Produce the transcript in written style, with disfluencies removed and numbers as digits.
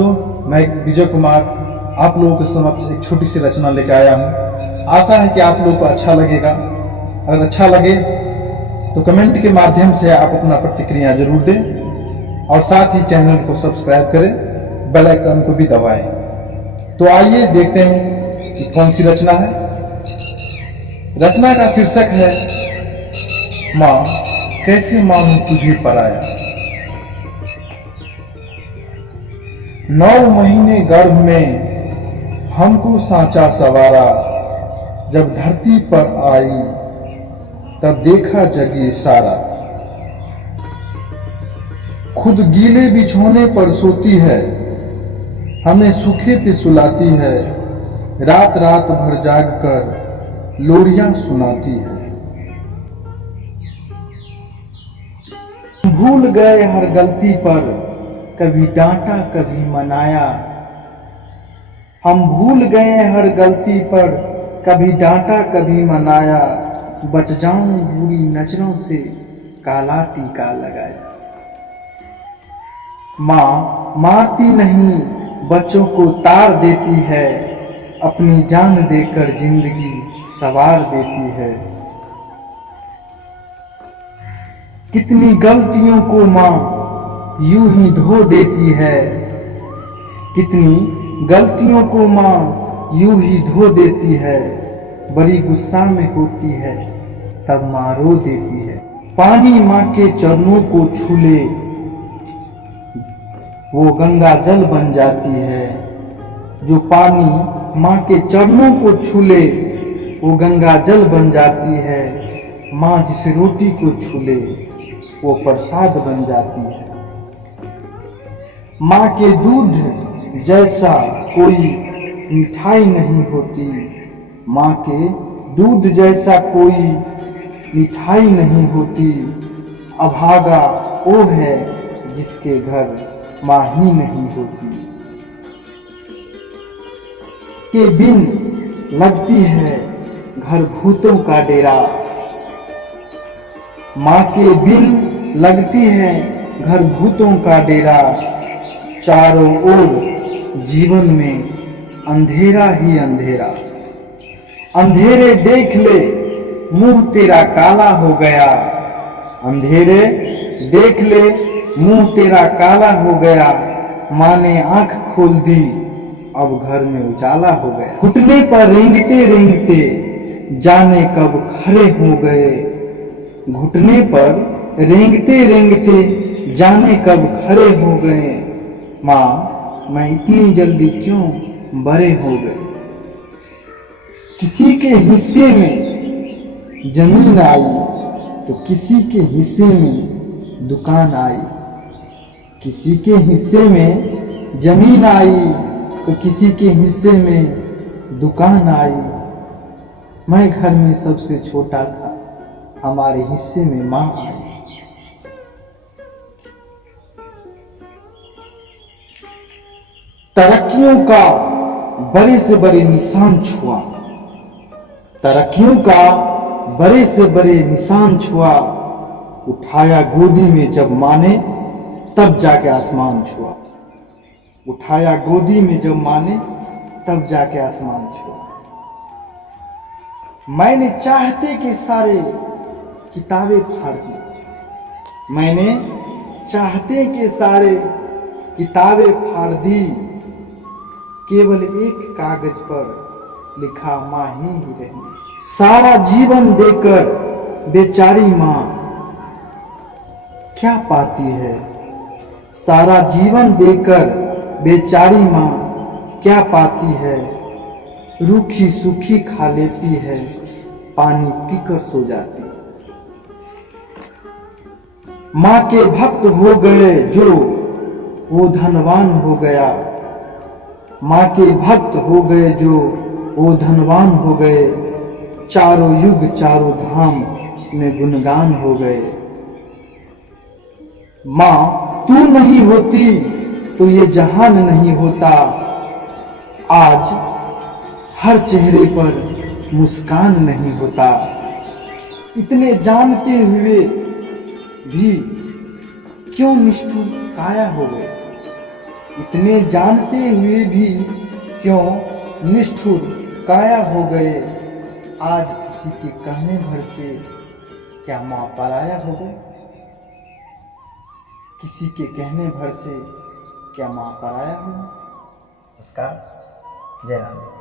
तो मैं विजय कुमार आप लोगों के समक्ष एक छोटी सी रचना लेकर आया हूँ। आशा है कि आप लोगों को अच्छा लगेगा। अगर अच्छा लगे तो कमेंट के माध्यम से आप अपना प्रतिक्रिया जरूर दें और साथ ही चैनल को सब्सक्राइब करें, बेल आइकन को भी दबाएं। तो आइए देखते हैं कि कौन सी रचना है। रचना का शीर्षक है माँ कैसे मानूं तुझे पराया। 9 महीने गर्भ में हमको सांचा सवारा, जब धरती पर आई तब देखा जग ये सारा। खुद गीले बिछौने पर सोती है, हमें सूखे पे सुलाती है, रात रात भर जाग कर लोरियां सुनाती है। भूल गए हर गलती पर, कभी डांटा कभी मनाया। हम भूल गए हर गलती पर, कभी डांटा कभी मनाया। बच जाऊं बुरी नजरों से, काला टीका लगाया। माँ मारती नहीं बच्चों को तार देती है, अपनी जान देकर जिंदगी सवार देती है। कितनी गलतियों को माँ यूं ही धो देती है, कितनी गलतियों को माँ यूं ही धो देती है। बड़ी गुस्सा में होती है तब माँ रो देती है। पानी माँ के चरणों को छूले वो गंगा जल बन जाती है। जो पानी माँ के चरणों को छूले वो गंगा जल बन जाती है। माँ जिस रोटी को छूले वो प्रसाद बन जाती है। माँ के दूध जैसा कोई मिठाई नहीं होती, माँ के दूध जैसा कोई मिठाई नहीं होती। अभागा वो है जिसके घर माँ ही नहीं होती। के बिन लगती है घर भूतों का डेरा, माँ के बिन लगती है घर भूतों का डेरा। चारों ओर जीवन में अंधेरा ही अंधेरा। अंधेरे देख ले मुंह तेरा काला हो गया, अंधेरे देख ले मुंह तेरा काला हो गया। माँ ने आंख खोल दी अब घर में उजाला हो गया। घुटने पर रेंगते रेंगते जाने कब खड़े हो गए, घुटने पर रेंगते रेंगते जाने कब खड़े हो गए। माँ मैं इतनी जल्दी क्यों बड़े हो गए। किसी के हिस्से में जमीन आई तो किसी के हिस्से में दुकान आई, किसी के हिस्से में जमीन आई तो किसी के हिस्से में दुकान आई। मैं घर में सबसे छोटा था, हमारे हिस्से में माँ आई। तरक्कियों का बड़े से बड़े निशान छुआ, तरक्कियों का बड़े से बड़े निशान छुआ। उठाया गोदी में जब माँ ने तब जाके आसमान छुआ, उठाया गोदी में जब माँ ने तब जाके आसमान छुआ। मैंने चाहते के सारे किताबें फाड़ दी, मैंने चाहते के सारे किताबें फाड़ दी। केवल एक कागज पर लिखा माँ ही रही। सारा जीवन देकर बेचारी माँ क्या पाती है, सारा जीवन देकर बेचारी माँ क्या पाती है। रूखी सूखी खा लेती है, पानी पीकर सो जाती है। माँ के भक्त हो गए जो वो धनवान हो गया, माँ के भक्त हो गए जो वो धनवान हो गए। चारों युग चारों धाम में गुणगान हो गए। माँ तू नहीं होती तो ये जहान नहीं होता, आज हर चेहरे पर मुस्कान नहीं होता। इतने जानते हुए भी क्यों निष्ठुर काया हो गए, इतने जानते हुए भी क्यों निष्ठुर काया हो गए। आज किसी के कहने भर से क्या माँ पराया हो गए। किसी के कहने भर से क्या माँ पराया हो गए। नमस्कार, जय राम।